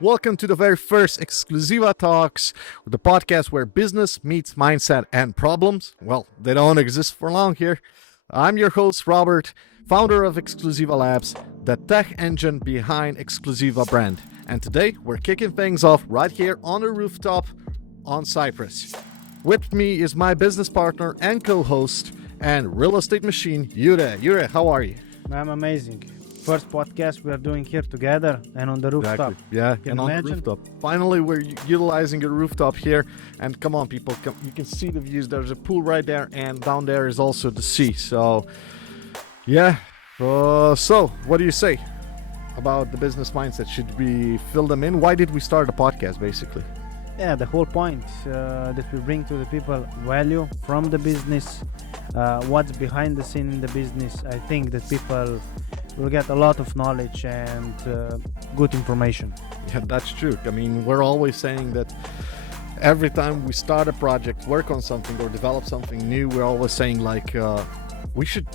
Welcome to the very first Exclusiva Talks, the podcast where business meets mindset and problems. Well, they don't exist for long here. I'm your host, Robert, founder of Exclusiva Labs, the tech engine behind Exclusiva brand. And today we're kicking things off right here on a rooftop on Cyprus. With me is my business partner and co-host and real estate machine, Jure. Jure, how are you? I'm amazing. First podcast we are doing here together and on the rooftop. Exactly. Yeah, Can and on imagine? the rooftop. Finally, we're utilizing a rooftop here. And come on, people, you can see the views. There's a pool right there, and down there is also the sea. So, yeah. So, what do you say about the business mindset? Should we fill them in? Why did we start a podcast, basically? Yeah, the whole point that we bring to the people value from the business, what's behind the scene in the business. I think that people will get a lot of knowledge and good information. Yeah, that's true. I mean, we're always saying that every time we start a project, work on something or develop something new, we're always saying like we should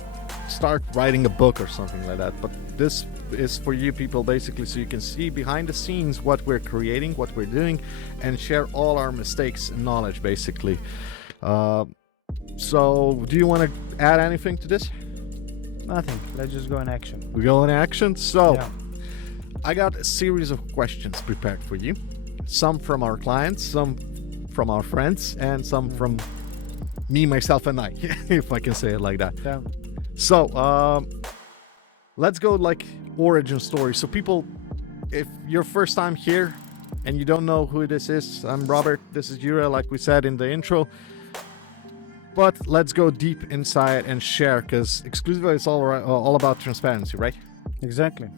start writing a book or something like that. But this is for you people basically so you can see behind the scenes what we're creating, what we're doing, and share all our mistakes and knowledge basically. So do you want to add anything to this? Nothing. Let's just go in action. We go in action. So Yeah. I got a series of questions prepared for you. Some from our clients, some from our friends, and some from me, myself, and I, if I can say it like that. Yeah. So let's go like origin story. So people, if you're first time here and you don't know who this is, I'm Robert. This is Jure, like we said in the intro. But let's go deep inside and share, because Exclusiva is all about transparency, right? Exactly.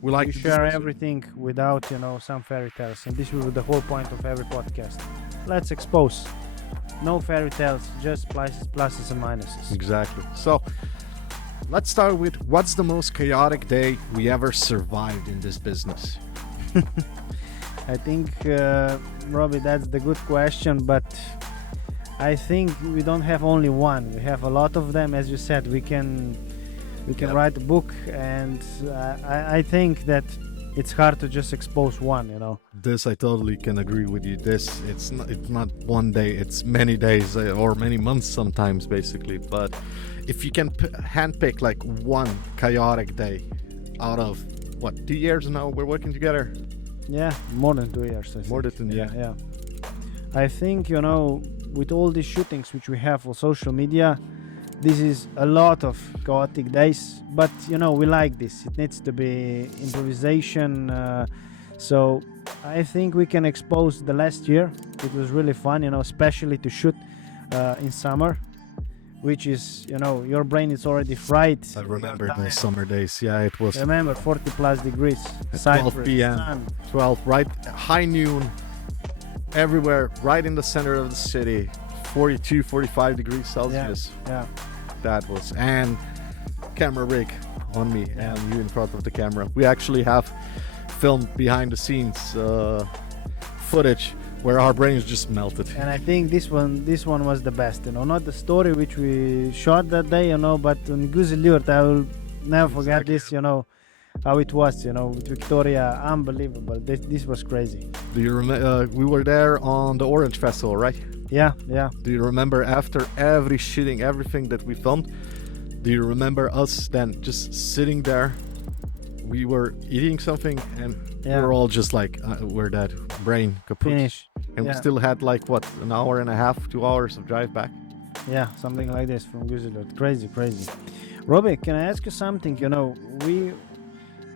We like We to share discuss- everything without, some fairy tales. And this is the whole point of every podcast. Let's expose. No fairy tales, just pluses and minuses. Exactly. So let's start with what's the most chaotic day we ever survived in this business? I think, Robbie, that's the good question, but I think we don't have only one. We have a lot of them. As you said, we can Yep. write a book, and I think that it's hard to just expose one. This I totally can agree with you. It's not one day, it's many days or many months sometimes basically. But if you can handpick like one chaotic day out of what, 2 years now we're working together? Yeah, more than 2 years. I think. More than Yeah. I think with all these shootings which we have on social media, this is a lot of chaotic days, but we like this. It needs to be improvisation. So I think we can expose the last year. It was really fun, especially to shoot in summer, which is, your brain is already fried. I remember You're those tired. summer days. Yeah, it was Remember 40 plus degrees. At 12 Cyprus, p.m. sun. 12, right? High noon, everywhere, right in the center of the city, 42, 45 degrees Celsius. Yeah. That was, and camera rig on me and you in front of the camera. We actually have filmed behind the scenes footage where our brains just melted. And I think this one was the best, not the story which we shot that day, but on Guzilurt, I will never forget this, how it was, with Victoria, unbelievable. This was crazy. Do you remember? We were there on the Orange Festival, right? Yeah. Do you remember after every shooting, everything that we filmed? Do you remember us then just sitting there? We were eating something and we Yeah. were all just like, we're dead, brain kaput. Finish. And we Yeah. still had like what, an hour and a half, 2 hours of drive back. Yeah, something like this from Guzilurt. Crazy. Robbie, can I ask you something?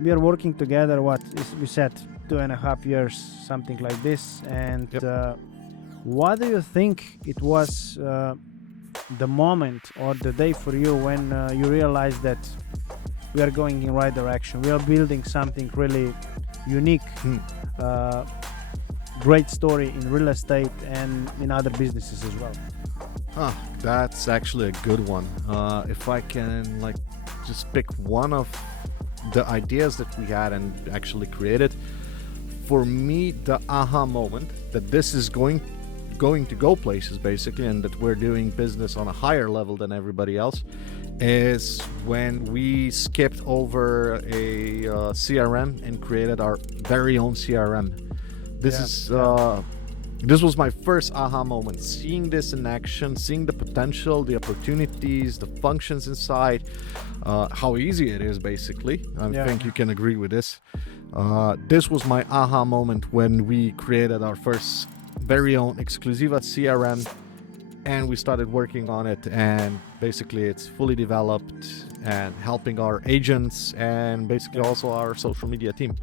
We are working together, we said 2.5 years, something like this. And Yep. what do you think it was the moment or the day for you when you realized that we are going in right direction? We are building something really unique, great story in real estate and in other businesses as well. That's actually a good one. If I can like just pick one of the ideas that we had and actually created, for me the aha moment that this is going to go places basically, and that we're doing business on a higher level than everybody else, is when we skipped over a CRM and created our very own CRM. This was my first aha moment, seeing this in action, seeing the potential, the opportunities, the functions inside, how easy it is basically. I think you can agree with this. This was my aha moment when we created our first very own Exclusiva CRM and we started working on it, and basically it's fully developed and helping our agents and basically also our social media team.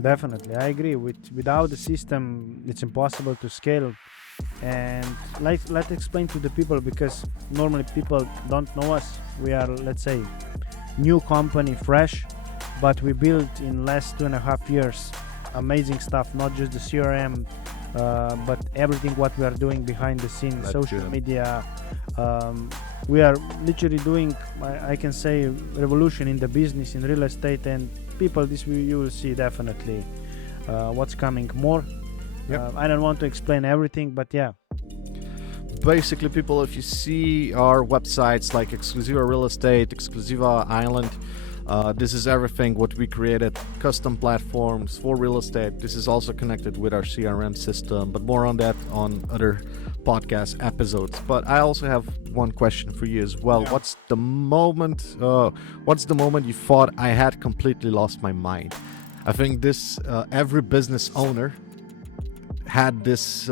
Definitely, I agree. Without the system, it's impossible to scale. And let's explain to the people, because normally people don't know us. We are, let's say, new company, fresh, but we built in last 2.5 years amazing stuff. Not just the CRM, but everything what we are doing behind the scenes, social media. We are literally doing, I can say, revolution in the business, in real estate, and people, you will see definitely what's coming more. I don't want to explain everything, but basically, people, if you see our websites like Exclusiva Real Estate, Exclusiva Island, this is everything what we created, custom platforms for real estate. This is also connected with our CRM system, but more on that on other podcast episodes. But I also have one question for you as well. What's the moment you thought I had completely lost my mind? I think this every business owner had this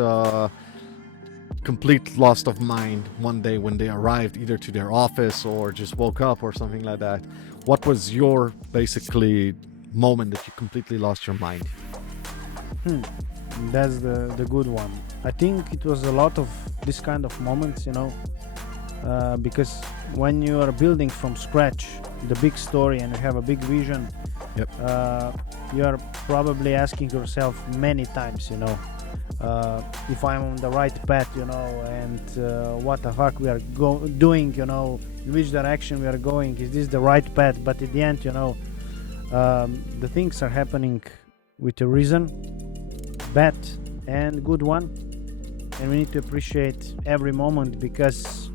complete loss of mind one day when they arrived either to their office or just woke up or something like that. What was your basically moment that you completely lost your mind? That's the good one. I think it was a lot of this kind of moments, because when you are building from scratch the big story and you have a big vision, you are probably asking yourself many times, if I'm on the right path, and what the fuck we are doing, in which direction we are going, is this the right path? But at the end, the things are happening with a reason, bad and good one, and we need to appreciate every moment, because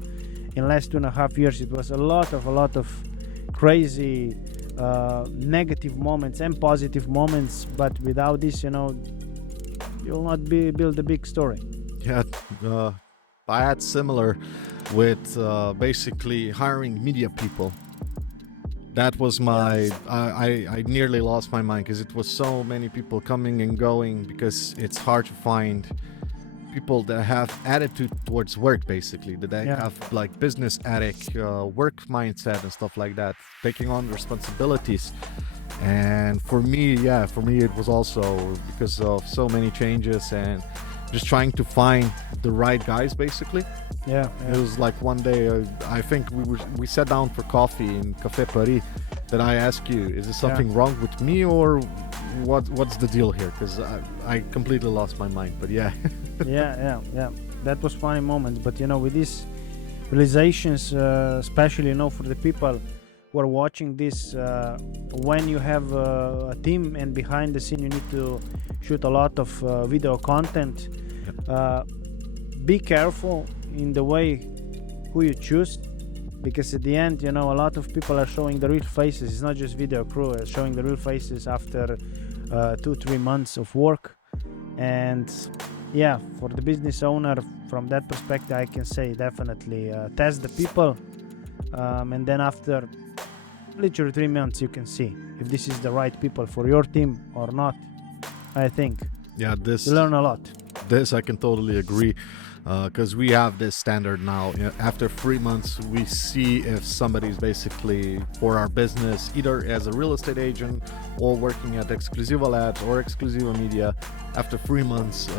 in last 2.5 years it was a lot of crazy negative moments and positive moments, but without this, you'll not build a big story. I had similar with basically hiring media people. That was my I nearly lost my mind, because it was so many people coming and going, because it's hard to find people that have attitude towards work, basically, that they have like business ethic, work mindset and stuff like that, taking on responsibilities. And for me it was also because of so many changes and just trying to find the right guys, basically. It was like one day I think we sat down for coffee in Café Paris, that I asked you, is there something wrong with me, or what's the deal here? Because I completely lost my mind. But that was funny moments. But with these realizations, especially for the people who are watching this, when you have a team and behind the scene you need to shoot a lot of video content, be careful in the way who you choose, because at the end, a lot of people are showing the real faces. It's not just video crew, it's showing the real faces after 2-3 months of work. And for the business owner, from that perspective, I can say definitely test the people, and then after literally 3 months you can see if this is the right people for your team or not. I think you learn a lot. This I can totally agree, because we have this standard now. After 3 months we see if somebody's basically for our business, either as a real estate agent or working at Exclusiva Labs or Exclusiva Media. After 3 months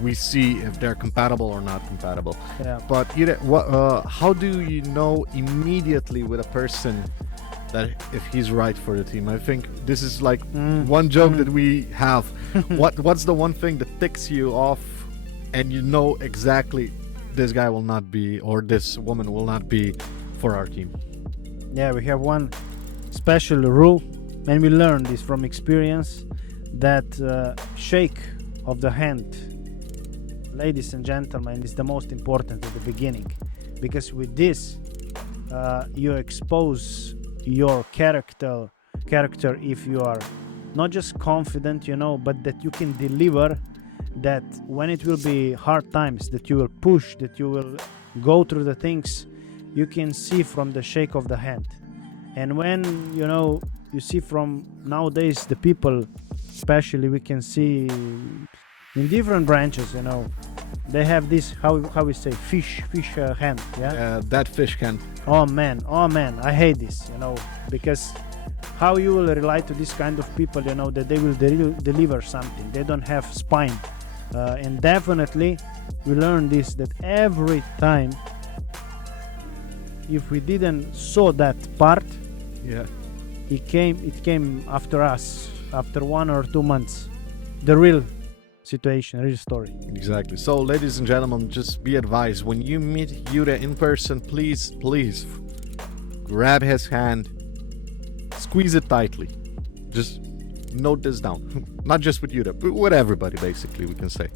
we see if they're compatible or not compatible. But how do you know immediately with a person that if he's right for the team? I think this is like one joke that we have. What's the one thing that ticks you off and you know exactly this guy will not be, or this woman will not be for our team? We have one special rule, and we learned this from experience, that shake of the hand, ladies and gentlemen, is the most important at the beginning, because with this you expose your character if you are not just confident, but that you can deliver, that when it will be hard times, that you will push, that you will go through the things, you can see from the shake of the hand. And when you see from nowadays the people, especially we can see in different branches, they have this, how we say, fish hand. That fish can. Oh man, I hate this, because how you will rely to this kind of people, that they will deliver something. They don't have spine. And definitely we learn this, that every time, if we didn't saw that part, it came after us, after 1 or 2 months, the real situation, real story. Exactly. So, ladies and gentlemen, just be advised, when you meet Jure in person, please grab his hand, squeeze it tightly. Just note this down. Not just with Jure, but with everybody, basically, we can say.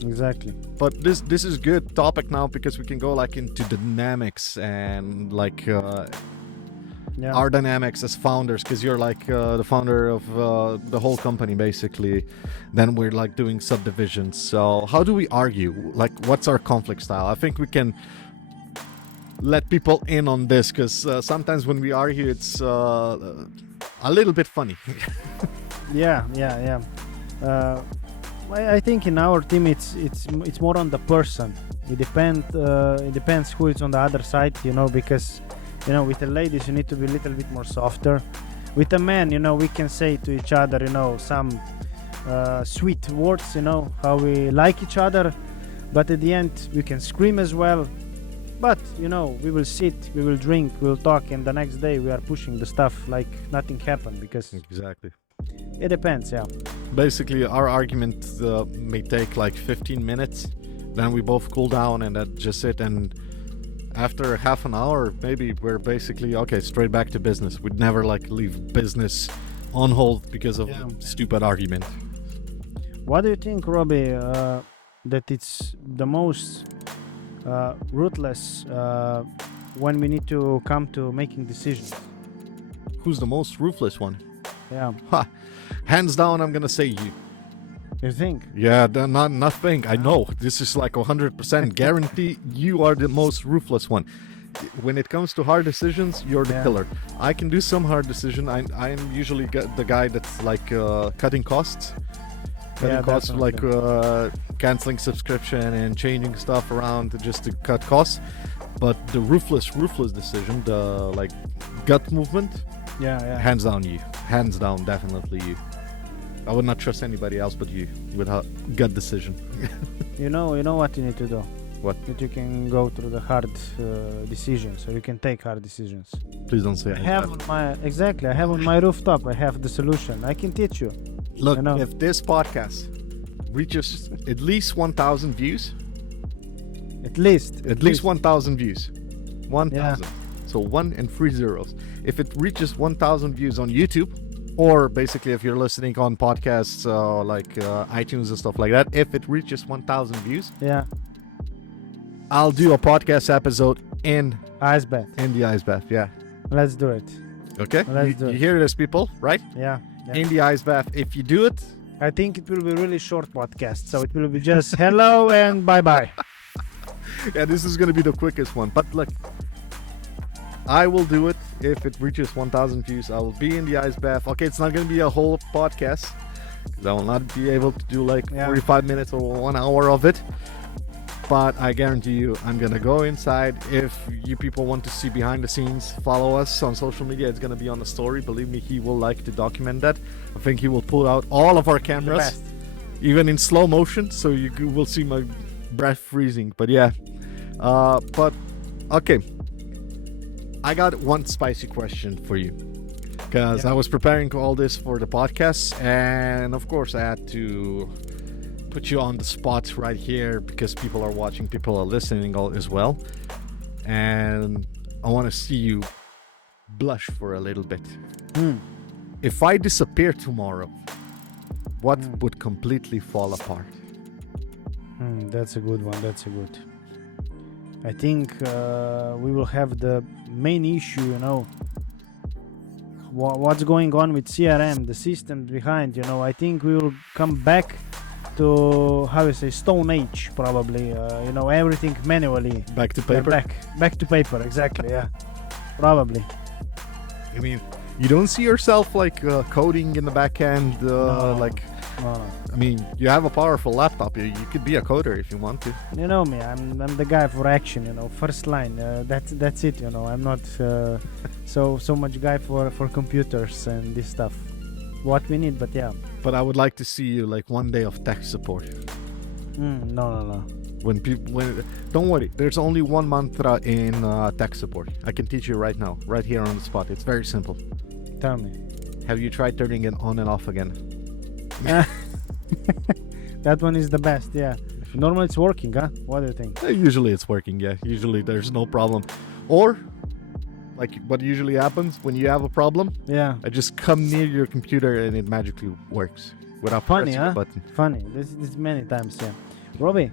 Exactly. But this is good topic now, because we can go like into dynamics and like our dynamics as founders, because you're like the founder of the whole company, basically. Then we're like doing subdivisions. So how do we argue? Like, what's our conflict style? I think we can let people in on this, because sometimes when we argue, it's a little bit funny. Yeah. I think in our team it's more on the person. It depends who is on the other side, because with the ladies you need to be a little bit more softer. With the men, we can say to each other, some sweet words, how we like each other, but at the end we can scream as well. But we will sit, we will drink, we will talk, and the next day we are pushing the stuff like nothing happened, because Exactly. it depends. Basically, our argument may take like 15 minutes. Then we both cool down, and that's just it. And after half an hour, maybe we're basically okay, straight back to business. We'd never like leave business on hold because of stupid argument. What do you think, Robbie, that it's the most ruthless when we need to come to making decisions? Who's the most ruthless one? Yeah. Hands down, I'm gonna say you. You think? Yeah, nothing. I know. This is like 100% guarantee you are the most ruthless one. When it comes to hard decisions, you're the killer. I can do some hard decision. I'm usually the guy that's like cutting costs. Cutting costs, like canceling subscription and changing stuff around just to cut costs. But the ruthless decision, the like gut movement, hands down you. Hands down, definitely you. I would not trust anybody else but you with a gut decision. You know what you need to do? What? That you can go through the hard decisions, or you can take hard decisions. Please don't say I have on my rooftop, I have the solution. I can teach you. Look, if this podcast reaches at least 1,000 views, at least 1,000 views, 1,000. So 1 and 3 zeros. If it reaches 1,000 views on YouTube, or basically if you're listening on podcasts like iTunes and stuff like that, if it reaches 1,000 views, I'll do a podcast episode in ice bath. In the ice bath, Let's do it. Okay? You hear this, people, right? Yeah. In the ice bath. If you do it, I think it will be a really short podcast, so it will be just hello and bye-bye. Yeah, this is going to be the quickest one. But look, I will do it if it reaches 1,000 views. I will be in the ice bath. Okay, it's not going to be a whole podcast, because I will not be able to do like 45 minutes or 1 hour of it. But I guarantee you, I'm going to go inside. If you people want to see behind the scenes, follow us on social media. It's going to be on the story. Believe me, he will like to document that. I think he will pull out all of our cameras, even in slow motion, so you will see my breath freezing. But but okay. I got one spicy question for you, because I was preparing all this for the podcast, and of course I had to put you on the spot right here, because people are watching, people are listening as well, and I want to see you blush for a little bit. If I disappear tomorrow, what would completely fall apart? That's a good one. I think we will have the main issue, what's going on with CRM, the systems behind. I think we will come back to, how you say, Stone Age, probably. Everything manually. Back to We're paper. back to paper, exactly. Yeah, probably. I mean, you don't see yourself like coding in the back end, No. like. No. I mean, you have a powerful laptop. You could be a coder if you want to. You know me. I'm the guy for action. First line. That's it. I'm not so much guy for computers and this stuff. What we need, but yeah. But I would like to see you like one day of tech support. No. When don't worry, there's only one mantra in tech support. I can teach you right now, right here on the spot. It's very simple. Tell me. Have you tried turning it on and off again? That one is the best. Yeah. Normally it's working, huh? What do you think? Usually it's working. Yeah. Usually there's no problem. Or like what usually happens when you have a problem, Yeah. I just come near your computer and it magically works without Funny, pressing huh? a button. Funny. This many times. Yeah. Robbie,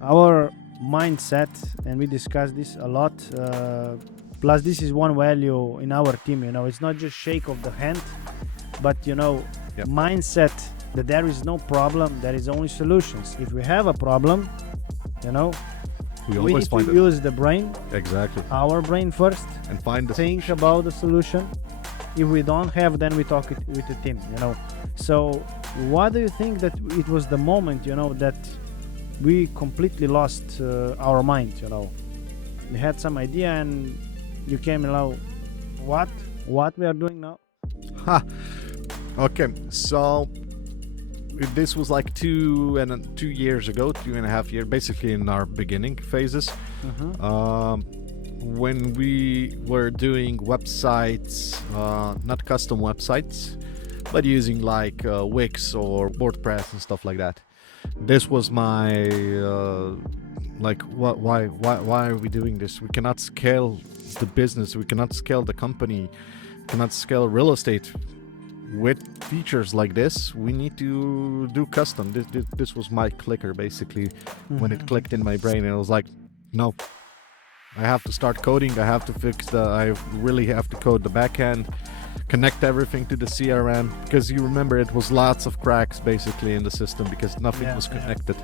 our mindset, and we discuss this a lot. Plus, this is one value in our team. It's not just shake of the hand, but Yep. mindset that there is no problem, there is only solutions. If we have a problem, We we always need find to it. use the brain, Exactly. our brain first, And find the think about the solution. If we don't have, then we talk it with the team. So what do you think that it was the moment that we completely lost our mind? We had some idea and you came what we are doing now? Ha. Okay, so this was like 2 years ago, 2.5 years, basically in our beginning phases. When we were doing websites, not custom websites, but using like Wix or WordPress and stuff like that. This was my like, why are we doing this? We cannot scale the business, we cannot scale the company, cannot scale real estate with features like this. We need to do custom. This was my clicker basically when it clicked in my brain, and I was like, no, I have to start coding. I have to I really have to code the back end, connect everything to the CRM, because you remember it was lots of cracks basically in the system because nothing was connected.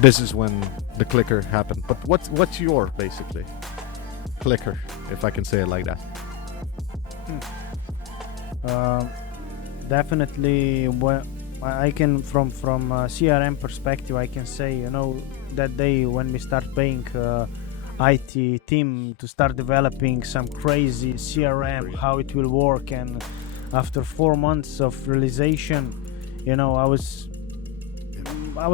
This is when the clicker happened. But what's your basically clicker, if I can say it like that? Definitely, I can from CRM perspective, I can say that day when we start paying IT team to start developing some crazy CRM, how it will work, and after 4 months of realization, I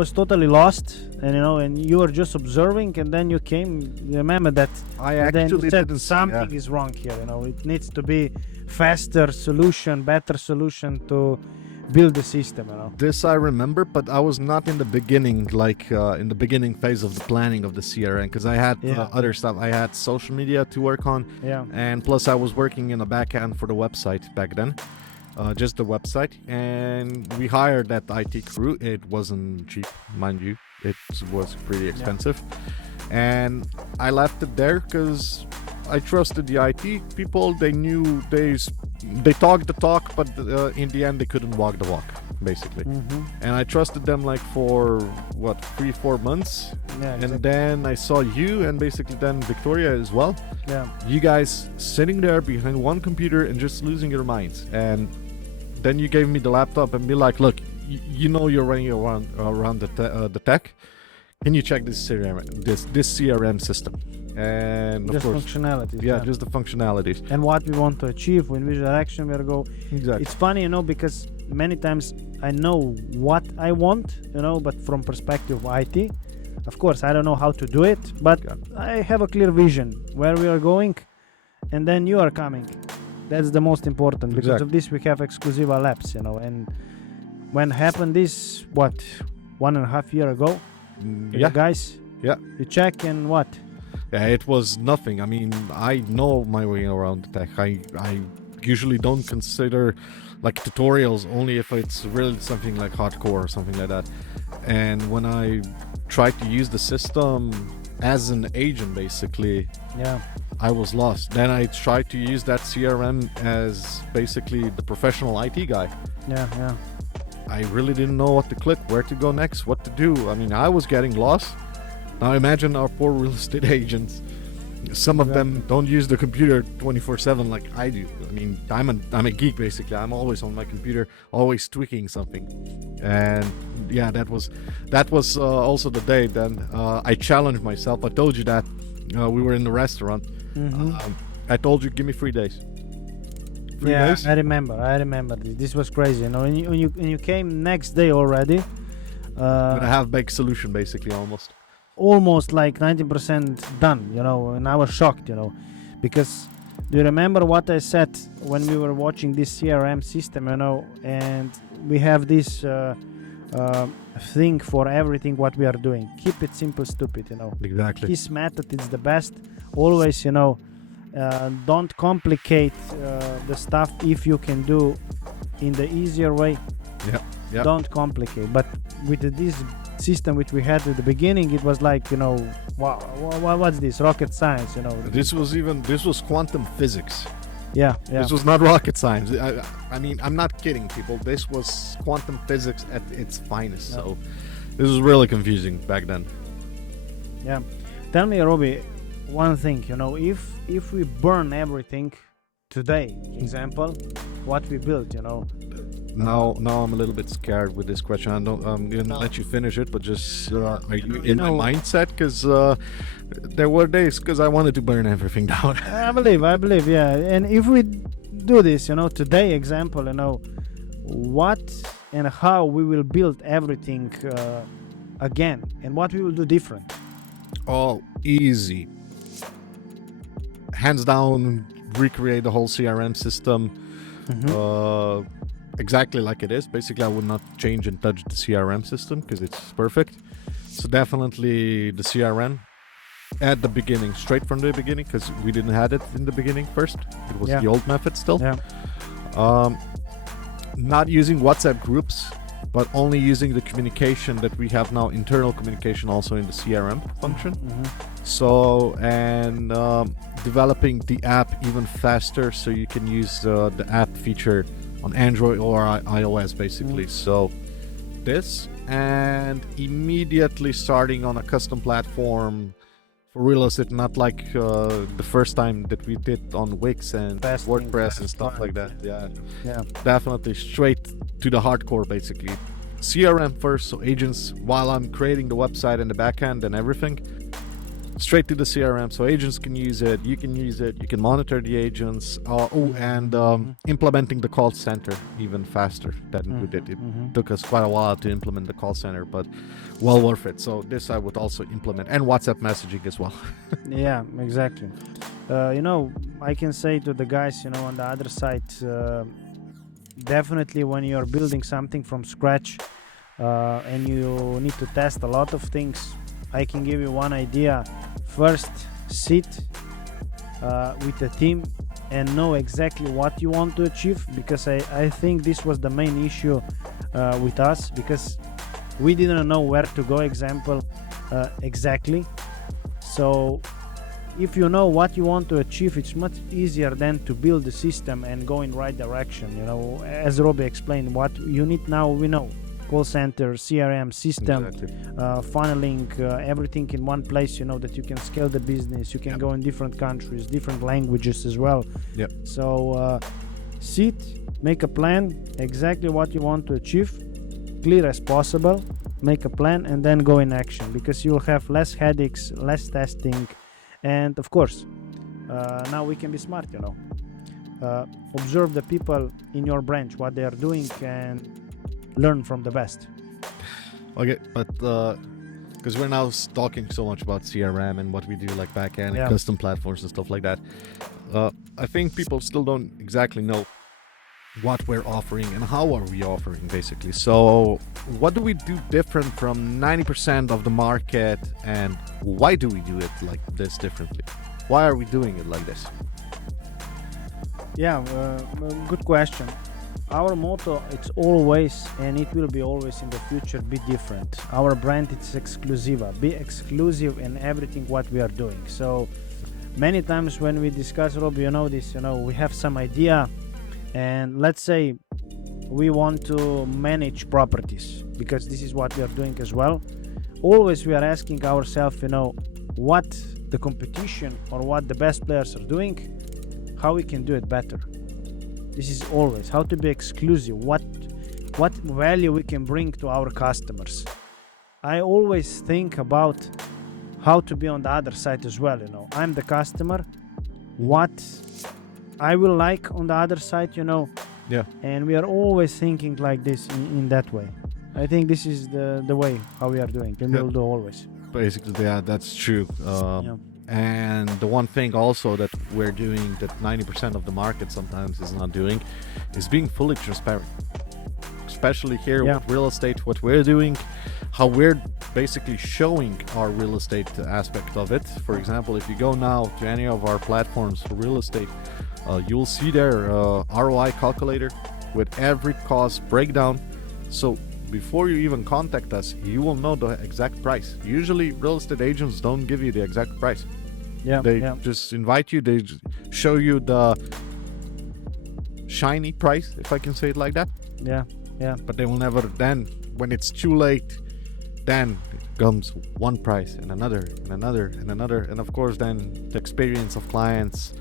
was totally lost, and you were just observing, and then you came. Remember that I then you actually said didn't. something is wrong here. It needs to be faster solution, better solution to build the system. This I remember, but I was not in the beginning, like in the beginning phase of the planning of the CRM, because I had other stuff. I had social media to work on, and plus I was working in the back end for the website back then, just the website. And we hired that IT crew. It wasn't cheap, mind you. It was pretty expensive, and I left it there because I trusted the IT people. They knew they talked the talk, but in the end they couldn't walk the walk, basically. And I trusted them like for 3-4 months. And then I saw you and basically then Victoria as well. You guys sitting there behind one computer and just losing your minds. And then you gave me the laptop and be like, look, you're running around the tech. Can you check this CRM system? And just of course, functionalities. just the functionalities And what we want to achieve, in which direction we're go. Exactly. It's funny, because many times I know what I want, but from perspective of IT, of course, I don't know how to do it, but I have a clear vision where we are going, and then you are coming. That's the most important. Because of this, we have Exclusiva Labs, and when happened this, 1.5 year ago, guys, you check and what? Yeah, it was nothing. I mean, I know my way around the tech. I usually don't consider like tutorials, only if it's really something like hardcore or something like that. And when I tried to use the system, as an agent, basically, Yeah. I was lost. Then I tried to use that CRM as basically the professional IT guy. Yeah. Yeah. I really didn't know what to click, where to go next, what to do. I mean, I was getting lost. Now imagine our poor real estate agents. Some of them don't use the computer 24/7 like I do. I mean, I'm a geek basically. I'm always on my computer, always tweaking something. And yeah, that was also the day then I challenged myself. I told you that we were in the restaurant. I told you, give me 3 days. 3 Yeah, days? I remember this. This was crazy, you know. When you came next day already, But I have big solution basically almost. almost like 90% done, you know. And I was shocked, you know, because do you remember what I said when we were watching this CRM system, you know, and we have this thing for everything what we are doing. Keep it simple, stupid, you know. Exactly. This method is the best. Always, you know, don't complicate the stuff if you can do in the easier way. Yeah. Don't complicate. But with this system which we had at the beginning, it was like, you know, wow, what's this? Rocket science, you know. This was quantum physics. Yeah. This was not rocket science. I mean, I'm not kidding, people. This was quantum physics at its finest. Yeah. So this was really confusing back then. Yeah. Tell me, Robbie, one thing, you know, if we burn everything today, example, what we built, you know. Now I'm a little bit scared with this question. I'm gonna let you finish it, but just are you in my mindset? Because there were days because I wanted to burn everything down. I believe, yeah. And if we do this, you know, today, example, you know, what and how we will build everything again, and what we will do different. All easy. Hands down, recreate the whole CRM system. Exactly like it is. Basically, I would not change and touch the CRM system because it's perfect. So definitely the CRM at the beginning, straight from the beginning, because we didn't have it in the beginning first. It was the old method still. Yeah. Not using WhatsApp groups, but only using the communication that we have now, internal communication also in the CRM function. So, and developing the app even faster so you can use the app feature on Android or iOS basically. So this, and immediately starting on a custom platform for real estate, not like the first time that we did on Wix and WordPress and stuff like that. Yeah, definitely straight to the hardcore basically. CRM first, so agents, while I'm creating the website and the backend and everything, straight to the CRM, so agents can use it, you can use it, you can monitor the agents. And implementing the call center even faster than we did. It took us quite a while to implement the call center, but well worth it. So this I would also implement, and WhatsApp messaging as well. Yeah, exactly. You know, I can say to the guys, you know, on the other side, definitely when you're building something from scratch and you need to test a lot of things, I can give you one idea. First, sit with the team and know exactly what you want to achieve, because I think this was the main issue with us, because we didn't know where to go, exactly. So if you know what you want to achieve, it's much easier then to build the system and go in right direction. You know, as Robbie explained, what you need now, we know. Call center, CRM system, funneling, everything in one place, you know, that you can scale the business, you can go in different countries, different languages as well. So sit, make a plan, exactly what you want to achieve, clear as possible, make a plan, and then go in action, because you'll have less headaches, less testing, and of course, now we can be smart, you know. Observe the people in your branch, what they are doing, and learn from the best. Okay, but because we're now talking so much about CRM and what we do, like backend and custom platforms and stuff like that, I think people still don't exactly know what we're offering and how are we offering basically. So what do we do different from 90% of the market, and why do we do it like this differently? Why are we doing it like this? Yeah, good question. Our motto, it's always, and it will be always in the future, be different. Our brand, it's Exclusiva. Be exclusive in everything what we are doing. So many times when we discuss, Rob, you know this, we have some idea, and let's say we want to manage properties, because this is what we are doing as well. Always we are asking ourselves, what the competition or what the best players are doing, how we can do it better. This is always how to be exclusive, what value we can bring to our customers. I always think about how to be on the other side as well. I'm the customer, what I will like on the other side, Yeah. and we are always thinking like this in that way. I think this is the way how we are doing, and Yeah. we'll do always. Basically, yeah, that's true. And the one thing also that we're doing that 90% of the market sometimes is not doing is being fully transparent. Especially here with real estate, what we're doing, how we're basically showing our real estate aspect of it. For example, if you go now to any of our platforms for real estate, you'll see there ROI calculator with every cost breakdown. So before you even contact us, you will know the exact price. Usually real estate agents don't give you the exact price. They just invite you, they show you the shiny price, if I can say it like that. But they will never, then when it's too late, then it comes one price and another and another and another, and of course then the experience of clients,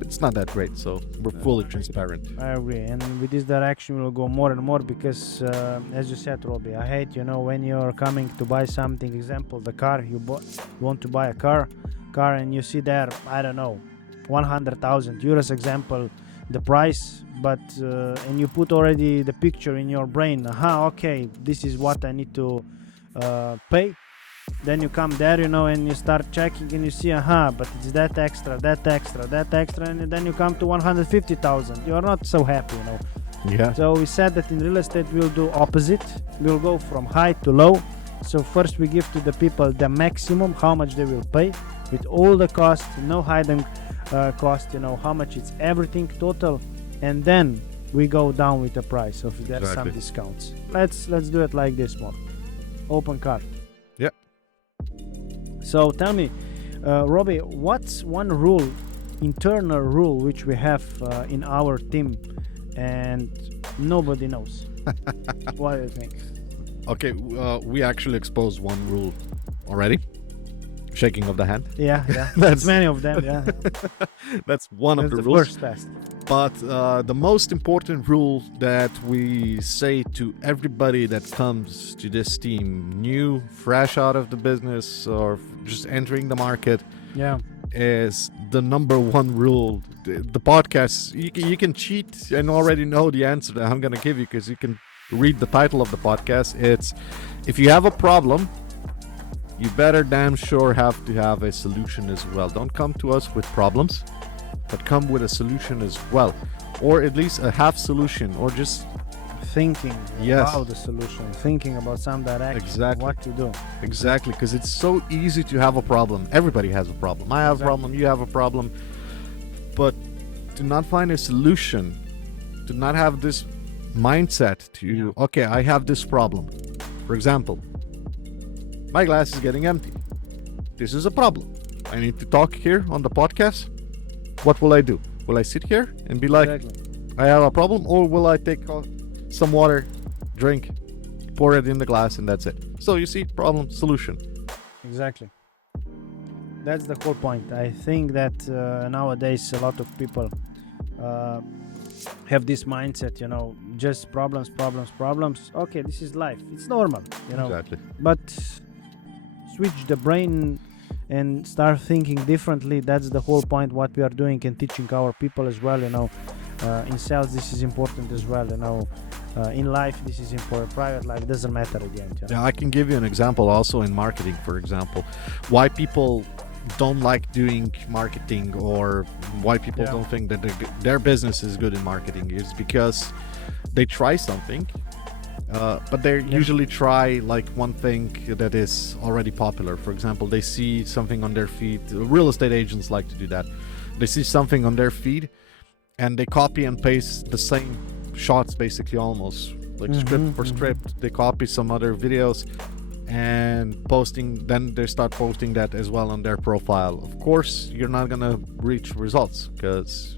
it's not that great. So we're fully transparent. I agree, and with this direction we'll go more and more, because as you said, Robbie, I hate when you're coming to buy something, example the car, you want to buy a car and you see there, I don't know, 100,000 euros example the price, but and you put already the picture in your brain, okay, this is what I need to pay. Then you come there, and you start checking, and you see, but it's that extra, and then you come to 150,000. You're not so happy, Yeah. So we said that in real estate we'll do opposite. We'll go from high to low. So first we give to the people the maximum, how much they will pay, with all the costs, no hidden cost, how much it's everything total, and then we go down with the price. So if there's some discounts, let's do it like this more. Open card. Yeah. So tell me, Robbie, what's one rule, internal rule, which we have in our team and nobody knows? What do you think? Okay, we actually exposed one rule already. Shaking of the hand. Yeah. That's many of them. Yeah. That's one of the rules. First test. But the most important rule that we say to everybody that comes to this team, new, fresh out of the business, or just entering the market, is the number one rule. The podcast, you can cheat and already know the answer that I'm going to give you, because you can read the title of the podcast. It's, if you have a problem, you better damn sure have to have a solution as well. Don't come to us with problems, but come with a solution as well, or at least a half solution, or just thinking about the solution, thinking about some direction, what to do. Exactly, because it's so easy to have a problem. Everybody has a problem. I have a problem, you have a problem, but to not find a solution, to not have this mindset to, okay, I have this problem. For example, my glass is getting empty. This is a problem. I need to talk here on the podcast. What will I do? Will I sit here and be like, I have a problem, or will I take some water, drink, pour it in the glass, and that's it? So you see, problem, solution. Exactly. That's the whole point. I think that nowadays a lot of people have this mindset, just problems. Okay, this is life. It's normal, Exactly. But switch the brain and start thinking differently. That's the whole point what we are doing and teaching our people as well. In sales this is important as well. In life this is important. Private life doesn't matter at the end. Yeah, I can give you an example also in marketing. For example, why people don't like doing marketing, or why people don't think that their business is good in marketing, is because they try something, but they usually try like one thing that is already popular. For example, they see something on their feed. Real estate agents like to do that. They see something on their feed and they copy and paste the same shots, basically, almost like script for script. They copy some other videos and then they start posting that as well on their profile. Of course, you're not gonna reach results because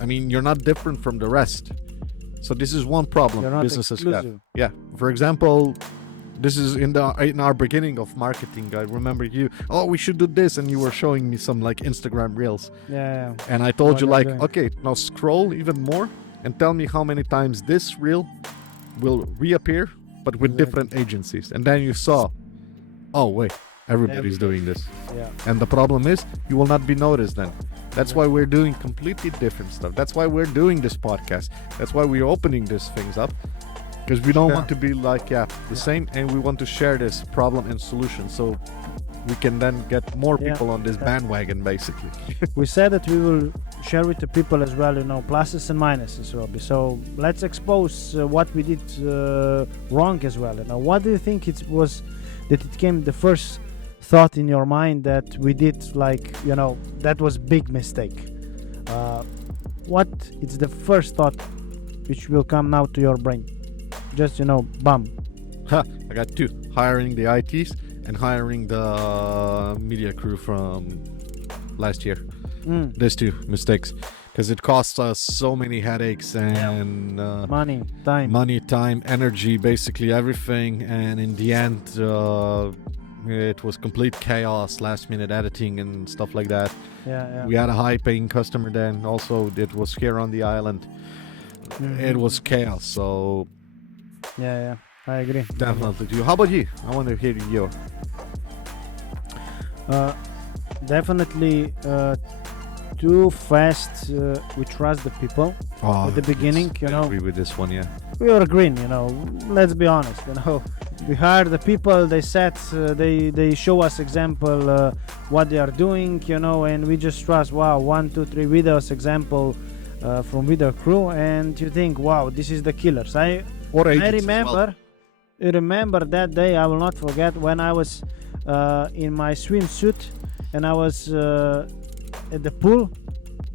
I mean, you're not different from the rest. So this is one problem businesses have. Yeah. For example, this is in our beginning of marketing. I remember we should do this, and you were showing me some like Instagram reels. Yeah. And I told you like, okay, now scroll even more and tell me how many times this reel will reappear, but with different agencies. And then you saw, oh wait, everybody's doing this. Yeah. And the problem is, you will not be noticed then. That's why we're doing completely different stuff. That's why we're doing this podcast. That's why we're opening these things up. Because we don't want to be like, the same, and we want to share this problem and solution so we can then get more people on this bandwagon, basically. We said that we will share with the people as well, pluses and minuses, Robbie. So let's expose what we did wrong as well. What do you think it was that it came the first thought in your mind that we did, like, that was big mistake? What is the first thought which will come now to your brain? Just, bam. I got two. Hiring the ITs and hiring the media crew from last year. These two mistakes. Because it costs us so many headaches and money, time, energy, basically everything. And in the end, it was complete chaos, last minute editing and stuff like that. We had a high paying customer then. Also, it was here on the island. It was chaos. So I agree. Definitely. How about you? I want to hear you. Definitely too fast. We trust the people at the beginning. I agree with this one. We were green. Let's be honest. We hired the people. They said they show us example what they are doing. And we just trust. Wow, 1, 2, 3 videos example from video crew, and you think, wow, this is the killers. I remember that day. I will not forget when I was in my swimsuit and I was at the pool,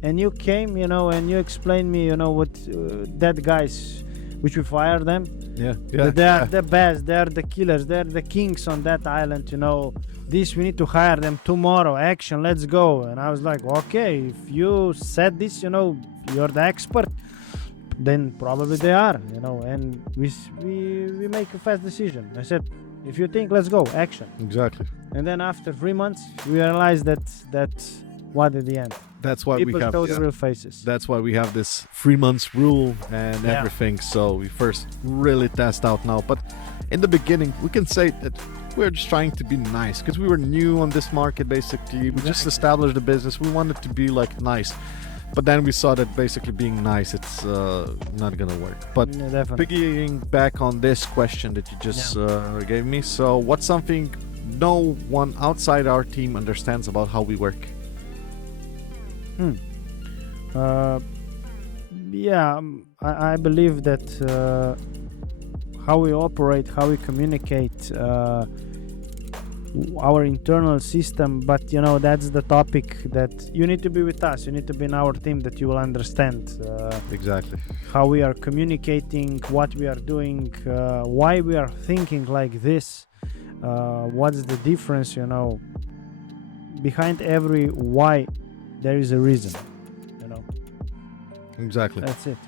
and you came, and you explained me, what that guys, which we fired them. They are the best. They are the killers. They are the kings on that island. This we need to hire them tomorrow. Action, let's go. And I was like, okay, if you said this, you're the expert. Then probably they are, and we make a fast decision. I said, if you think, let's go, action. Exactly. And then after 3 months, we realized that what at the end. That's why people we have show the real faces. That's why we have this 3 months rule and everything. So we first really test out now. But in the beginning, we can say that we're just trying to be nice because we were new on this market. Basically, we just established the business. We wanted to be like nice. But then we saw that basically being nice, it's not gonna work. But piggying back on this question that you just gave me, so what's something no one outside our team understands about how we work? I believe that how we operate, how we communicate, our internal system, but that's the topic that you need to be with us. You need to be in our team that you will understand exactly how we are communicating, what we are doing, why we are thinking like this, what's the difference. Behind every why there is a reason. Exactly, that's it.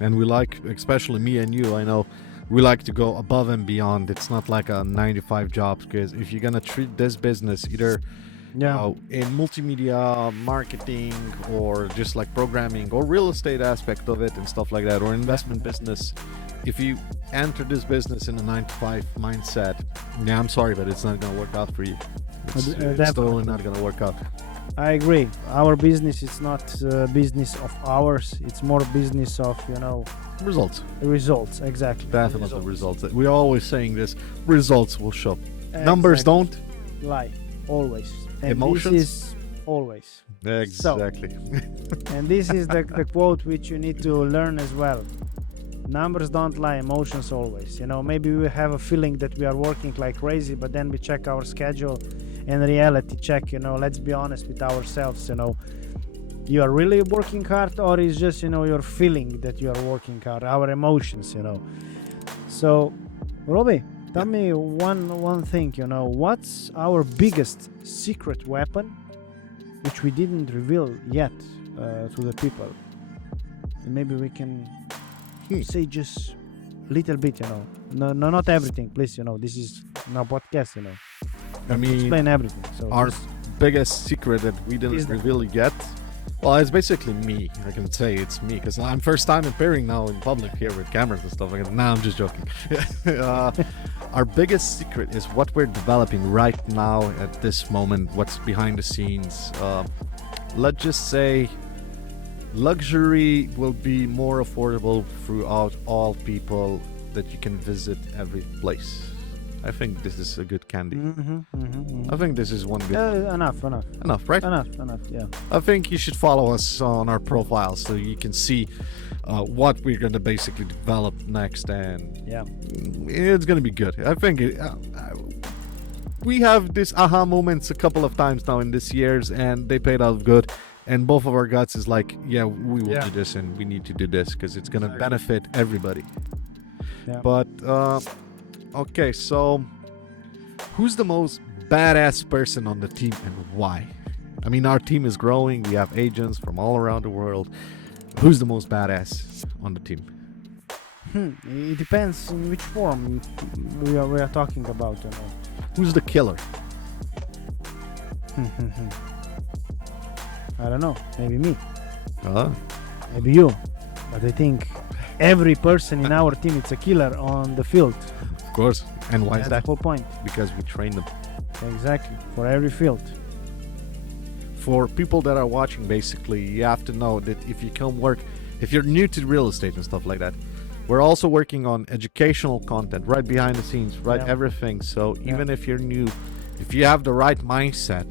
And we like, especially me and you, I know we like to go above and beyond. It's not like a 9-to-5 job, because if you're gonna treat this business either in multimedia marketing or just like programming or real estate aspect of it and stuff like that, or investment business, if you enter this business in a 9-to-5 mindset, I'm sorry, but it's not gonna work out for you. It's totally not gonna work out. I agree. Our business is not business of ours. It's more business of, results. Exactly. Definitely results. We're always saying this. Results will show. Exactly. Numbers don't lie. Always. And emotions? This is always. Exactly. So, and this is the quote which you need to learn as well. Numbers don't lie, emotions always. Maybe we have a feeling that we are working like crazy, but then we check our schedule and reality check. Let's be honest with ourselves. you are really working hard, or is just your feeling that you are working hard, our emotions. So Robbie, tell me one thing. What's our biggest secret weapon which we didn't reveal yet to the people, and maybe we can say just little bit. No, not everything, please. This is no podcast. I mean, explain everything. So our biggest secret that we didn't reveal yet, well, it's basically me. I can say it's me because I'm first time appearing now in public here with cameras and stuff like that. Nah, I'm just joking. Our biggest secret is what we're developing right now at this moment, what's behind the scenes. Let's just say luxury will be more affordable throughout all people that you can visit every place. I think this is a good candy. I think this is one good. Enough, right? Enough, yeah. I think you should follow us on our profile so you can see what we're going to basically develop next, and yeah, it's going to be good. I think we have this aha moments a couple of times now in this years, and they paid off good. And both of our guts is like, yeah, we will do this, and we need to do this because it's going to benefit everybody. Yeah. But okay, so who's the most badass person on the team and why? I mean, our team is growing. We have agents from all around the world. Who's the most badass on the team? It depends in which form we are talking about. Who's the killer? I don't know. Maybe me. Uh-huh. Maybe you. But I think every person in our team is a killer on the field. Of course. And why is that? The whole point. Because we train them. Exactly. For every field. For people that are watching, basically, you have to know that if you come work, if you're new to real estate and stuff like that, we're also working on educational content right behind the scenes, right? Yeah. Everything. So even if you're new, if you have the right mindset,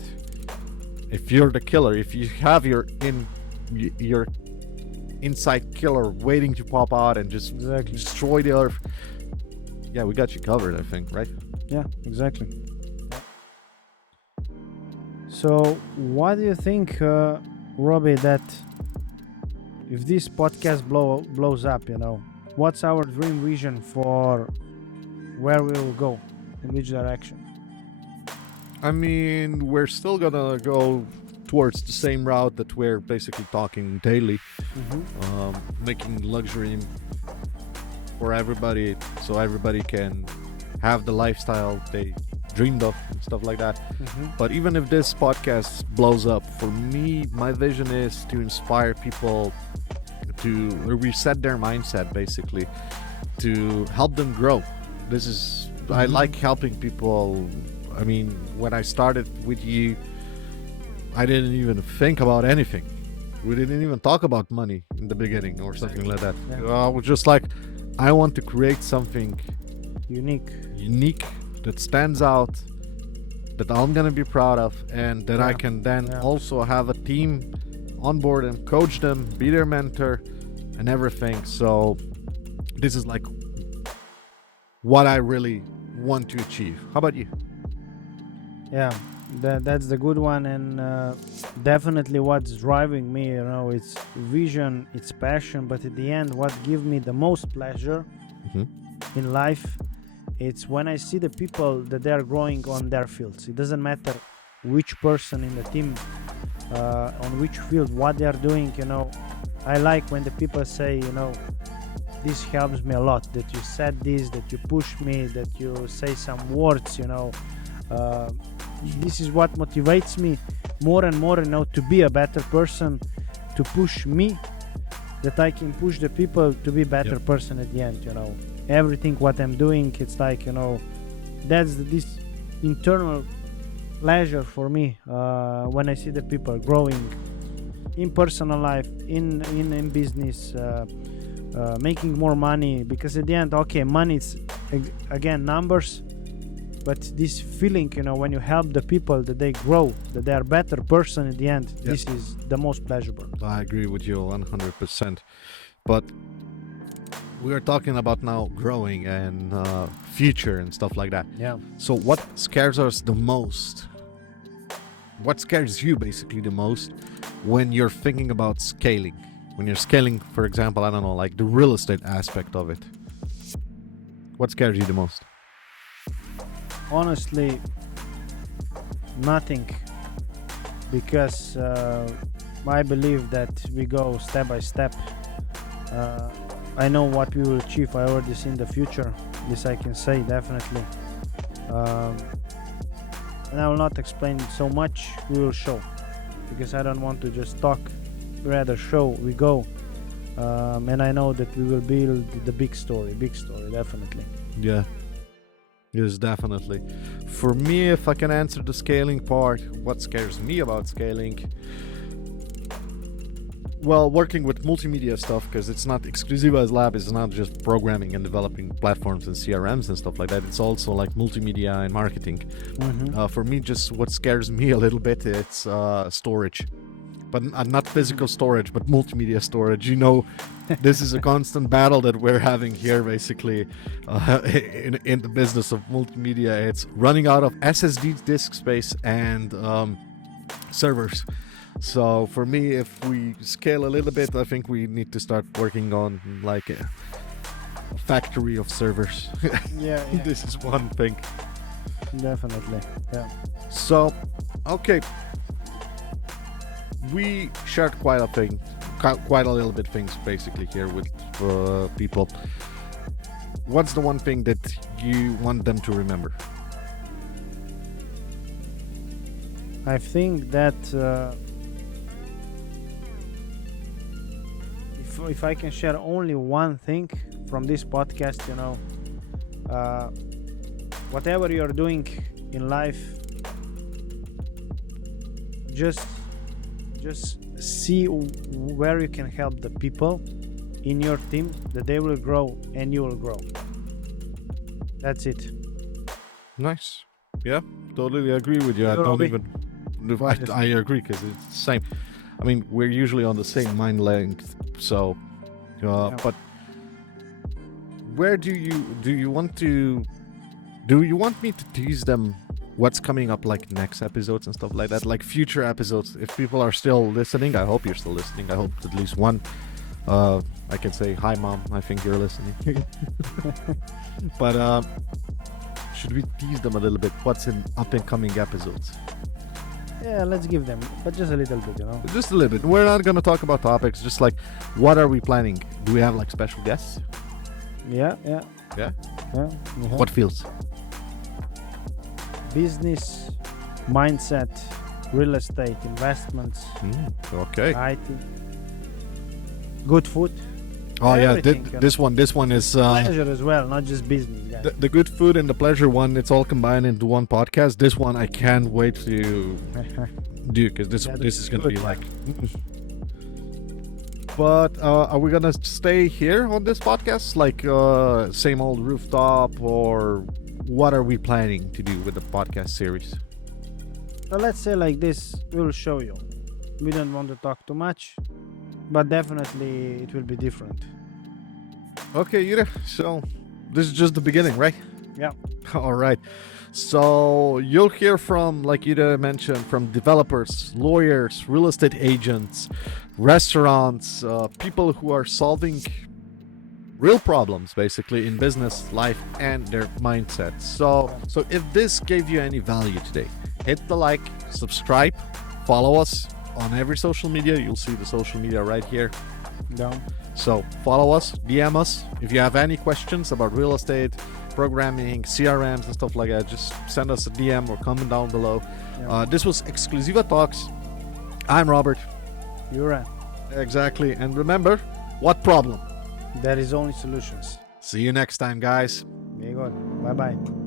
if you're the killer, if you have your inside killer waiting to pop out and just destroy the earth, yeah, we got you covered, I think, right? Yeah, exactly. So why do you think, Robbie, that if this podcast blows up, what's our dream vision for where we will go, in which direction? I mean, we're still gonna go towards the same route that we're basically talking daily, making luxury for everybody, so everybody can have the lifestyle they dreamed of and stuff like that. But even if this podcast blows up, for me, my vision is to inspire people to reset their mindset, basically, to help them grow. This is I like helping people. I mean, when I started with you, I didn't even think about anything. We didn't even talk about money in the beginning or something like that. I was just like, I want to create something unique that stands out, that I'm gonna be proud of, and that I can then also have a team on board and coach them, be their mentor and everything. So this is like what I really want to achieve. How about you? Yeah, that's the good one, and definitely what's driving me, it's vision, it's passion, but at the end what gives me the most pleasure in life, it's when I see the people that they are growing on their fields. It doesn't matter which person in the team, on which field, what they are doing. I like when the people say, this helps me a lot, that you said this, that you push me, that you say some words, this is what motivates me more and more, to be a better person, to push me, that I can push the people to be better person at the end. Everything what I'm doing, it's like, that's this internal pleasure for me when I see the people growing in personal life, in business, making more money, because at the end, money is again numbers, but this feeling, when you help the people that they grow, that they are better person at the end, this is the most pleasurable. I agree with you 100%. But we are talking about now growing and future and stuff like that. Yeah. So what scares us the most? What scares you basically the most when you're thinking about scaling? When you're scaling, for example, I don't know, like the real estate aspect of it. What scares you the most? Honestly, nothing, because I believe that we go step by step. I know what we will achieve. I already see in the future. This I can say definitely. And I will not explain so much. We will show, because I don't want to just talk. Rather show. We go, and I know that we will build the big story. Big story, definitely. Yeah. Yes, definitely. For me, if I can answer the scaling part, what scares me about scaling? Well, working with multimedia stuff, because it's not Exclusiva's lab is not just programming and developing platforms and CRMs and stuff like that. It's also like multimedia and marketing. For me, just what scares me a little bit, it's storage. But not physical storage, but multimedia storage. You know, this is a constant battle that we're having here, basically, in the business of multimedia. It's running out of SSD disk space and servers. So for me, if we scale a little bit, I think we need to start working on like a factory of servers. Yeah. This is one thing. Definitely. Yeah. So, okay. We shared quite a little bit things basically here with people. What's the one thing that you want them to remember? I think that if I can share only one thing from this podcast, whatever you're doing in life, just see where you can help the people in your team, that they will grow and you will grow. That's it. Nice. Yeah, totally agree with you. I agree, because it's the same. I mean, we're usually on the same mind length. So, but where do you want me to tease them what's coming up, like next episodes and stuff like that, like future episodes? If people are still listening, I hope you're still listening. I hope at least one, I can say, hi mom, I think you're listening. But should we tease them a little bit what's in up and coming episodes? Yeah, let's give them, but just a little bit, Just a little bit. We're not going to talk about topics, just like what are we planning? Do we have like special guests? Yeah. What fields? Business, mindset, real estate, investments, Okay. IT, good food. Oh yeah, everything, this one is pleasure as well, not just business, guys. the good food and the pleasure one. It's all combined into one podcast. This one I can't wait to do, because this is gonna be like. But are we gonna stay here on this podcast, like same old rooftop, or what are we planning to do with the podcast series? So let's say like this, we'll show you. We don't want to talk too much, but definitely it will be different. Okay, Jure. So this is just the beginning, right? Yeah. All right. So you'll hear from, like Jure mentioned, from developers, lawyers, real estate agents, restaurants, people who are solving real problems basically in business, life, and their mindset. So if this gave you any value today, hit the like, subscribe, follow us on every social media. You'll see the social media right here. Down. So follow us, DM us. If you have any questions about real estate, programming, CRMs and stuff like that, just send us a DM or comment down below. Yeah. This was Exclusiva Talks. I'm Robert. Jure. Exactly. And remember, what problem? There is only solutions. See you next time, guys. Be good. Bye bye.